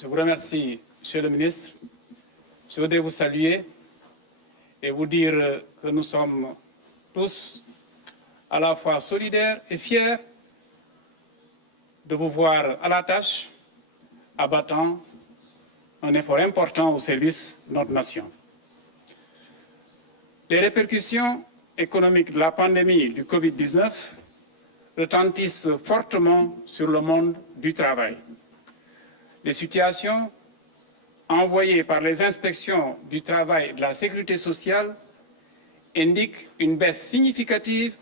Je vous remercie, Monsieur le ministre. Je voudrais vous saluer et vous dire que nous sommes tous à la fois solidaires et fiers de vous voir à la tâche, abattant un effort important au service de notre nation. Les répercussions économiques de la pandémie du Covid-19 retentissent fortement sur le monde du travail. Les situations envoyées par les inspections du travail et de la sécurité sociale indiquent une baisse significative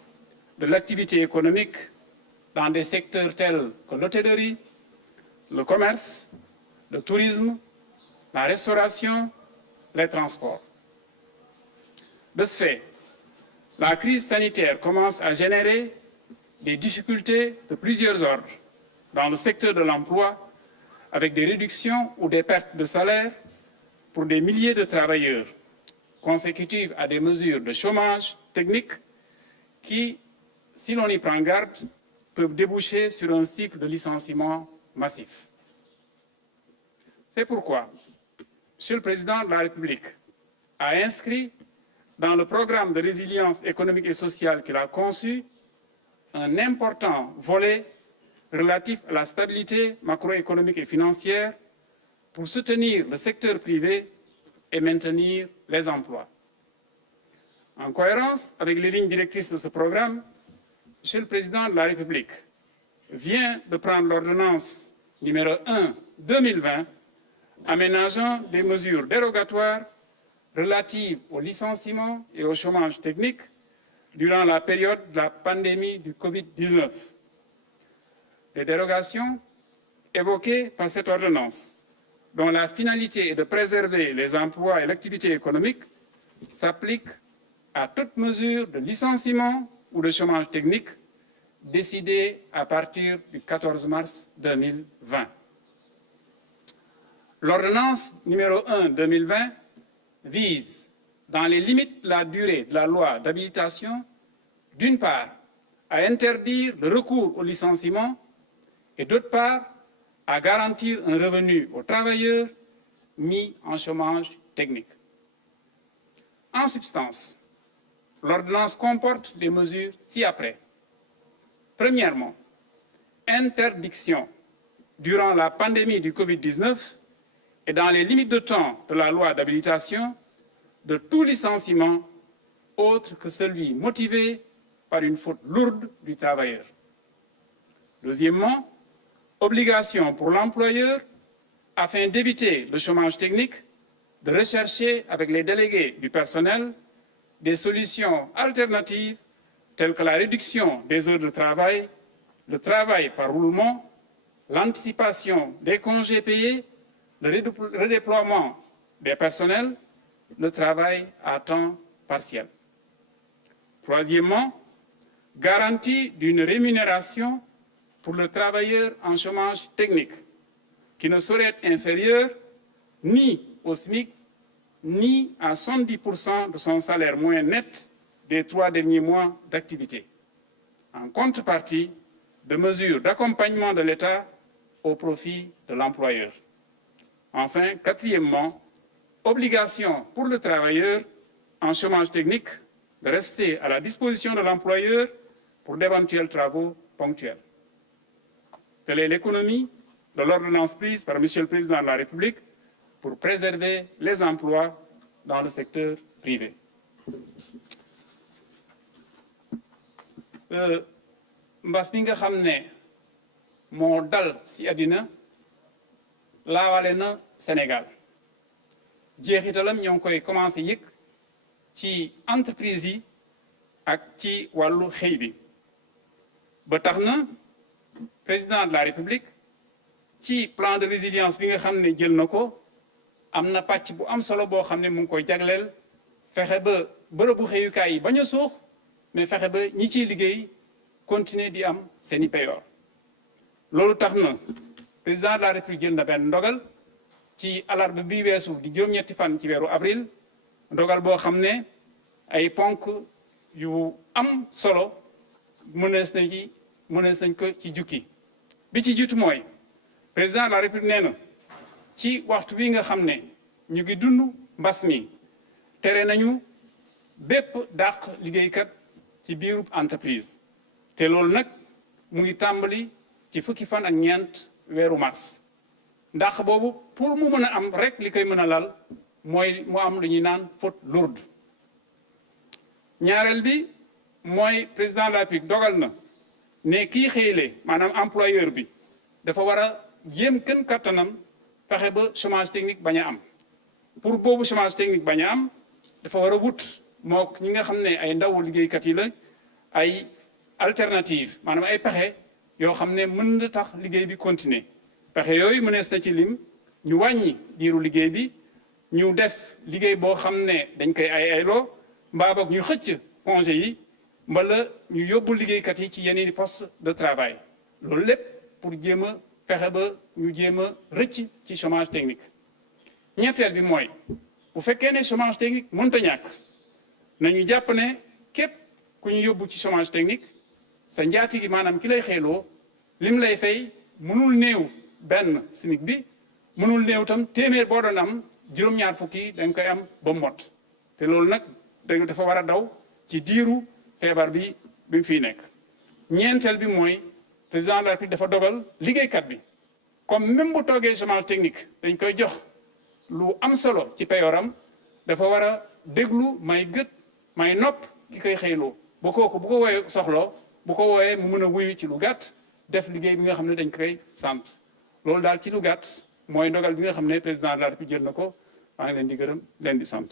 de l'activité économique dans des secteurs tels que l'hôtellerie, le commerce, le tourisme, la restauration, les transports. De ce fait, la crise sanitaire commence à générer des difficultés de plusieurs ordres dans le secteur de l'emploi, avec des réductions ou des pertes de salaire pour des milliers de travailleurs, consécutives à des mesures de chômage technique qui, si l'on y prend garde, peuvent déboucher sur un cycle de licenciement massif. C'est pourquoi Monsieur le Président de la République a inscrit dans le programme de résilience économique et sociale qu'il a conçu un important volet relatif à la stabilité macroéconomique et financière pour soutenir le secteur privé et maintenir les emplois. En cohérence avec les lignes directrices de ce programme, Monsieur le Président de la République vient de prendre l'ordonnance numéro 1/2020 aménageant des mesures dérogatoires relatives au licenciement et au chômage technique durant la période de la pandémie du Covid-19. Les dérogations évoquées par cette ordonnance, dont la finalité est de préserver les emplois et l'activité économique, s'appliquent à toute mesure de licenciement ou de chômage technique décidée à partir du 14 mars 2020. L'ordonnance numéro 1/2020 vise, dans les limites de la durée de la loi d'habilitation, d'une part, à interdire le recours au licenciement et d'autre part, à garantir un revenu aux travailleurs mis en chômage technique. En substance, l'ordonnance comporte les mesures ci-après. Premièrement, interdiction, durant la pandémie du Covid-19 et dans les limites de temps de la loi d'habilitation, de tout licenciement autre que celui motivé par une faute lourde du travailleur. Deuxièmement, obligation pour l'employeur, afin d'éviter le chômage technique, de rechercher avec les délégués du personnel des solutions alternatives telles que la réduction des heures de travail, le travail par roulement, l'anticipation des congés payés, le redéploiement des personnels, le travail à temps partiel. Troisièmement, garantie d'une rémunération pour le travailleur en chômage technique, qui ne saurait être inférieur ni au SMIC, ni à 70% de son salaire moyen net des 3 derniers mois d'activité, en contrepartie de mesures d'accompagnement de l'État au profit de l'employeur. Enfin, quatrièmement, obligation pour le travailleur en chômage technique de rester à la disposition de l'employeur pour d'éventuels travaux ponctuels. Telle est l'économie de l'ordonnance prise par Monsieur le Président de la République pour préserver les emplois dans le secteur privé. Mbas mi nga xam ne moo dal ci àddina laawale na Sénégal jeexitalam ñoo ngi koy commencé yëg ci entreprise yi ak ci wàllu xëy bi ba tax na président de la République ci plan de résilience bi nga xam ne jël na ko am na pàcc bu am solo boo xam ne mu ngi koy jagleel fexe ba bërëbu xëyukaay yi bañ a suux mais fexe ba ñi ciy liggéey continuer di am seeni payoor loolu tax na président de la République jël na benn ndogal ci alarba bi weesu di juróom-ñetti fan ci weeru avril ndogal boo xam ne ay ponk yu am solo mënees nañ ko ci jukki bi ci jiitu mooy président de la République nee na ci waxtu wi nga xam ne ñu ngi dund mbas mi tere nañu bépp dàq liggéeykat ci biirub entreprise te loolu nag mu ngi tàmbali ci fukki fan ak ñeent weeru mars ndax boobu pour mu mën a am rek li koy mën a lal mooy mu am lu ñuy naan faute lourde ñaareel bi mooy président de la République dogal na ne kii xëyle maanaam employeur bi dafa war a jéem kën kattanam fexe ba chômage technique bañ a am pour boobu chômage technique bañ a am dafa war a wut moo ñi nga xam ne ay ndawu liggéeykat yi la ay alternative maanaam ay pexe yoo xam ne mën na tax liggéey bi continuer pexe yooyu mënees na ci lim ñu wàññi diiru liggéey bi ñu def liggéey boo xam ne dañ koy ayloo mbaa boog ñu xëcc congé yi mbala ñu yóbbu liggéeykat yi ci yeneen i poste de travail loolu lépp pour jéem a fexe ba ñu jéem a rëcc ci chômage technique ñetteel bi mooy bu fekkee ne chômage technique mënta ñàkk nañu jàpp ne képp ku ñu yóbbu ci chômage technique sa njaati gi maanaam ki lay xeeloo lim lay fay mënul néew benn SMIC bi mënul néew tam téeméer boo doon am juróom-ñaar fukki dañ koy am ba mot te loolu nag dafa war a daw ci diiru feebar bi mu fiy nekk ñeenteel bi mooy président de la République dafa dogal liggéeykat bi comme même bu toogee chômage technique dañ koy jox lu am solo ci peyooram dafa war a déglu may gët may nopp ki koy xëyloo bu ko woowee soxloo bu ko woowee mu mën a wuyu ci lu gàtt def liggéey bi nga xam ne dañ koy sant loolu daal ci lu gàtt mooy ndogal bi nga xam ne président de la République jël na ko maa ngi leen di gërëm leen di sant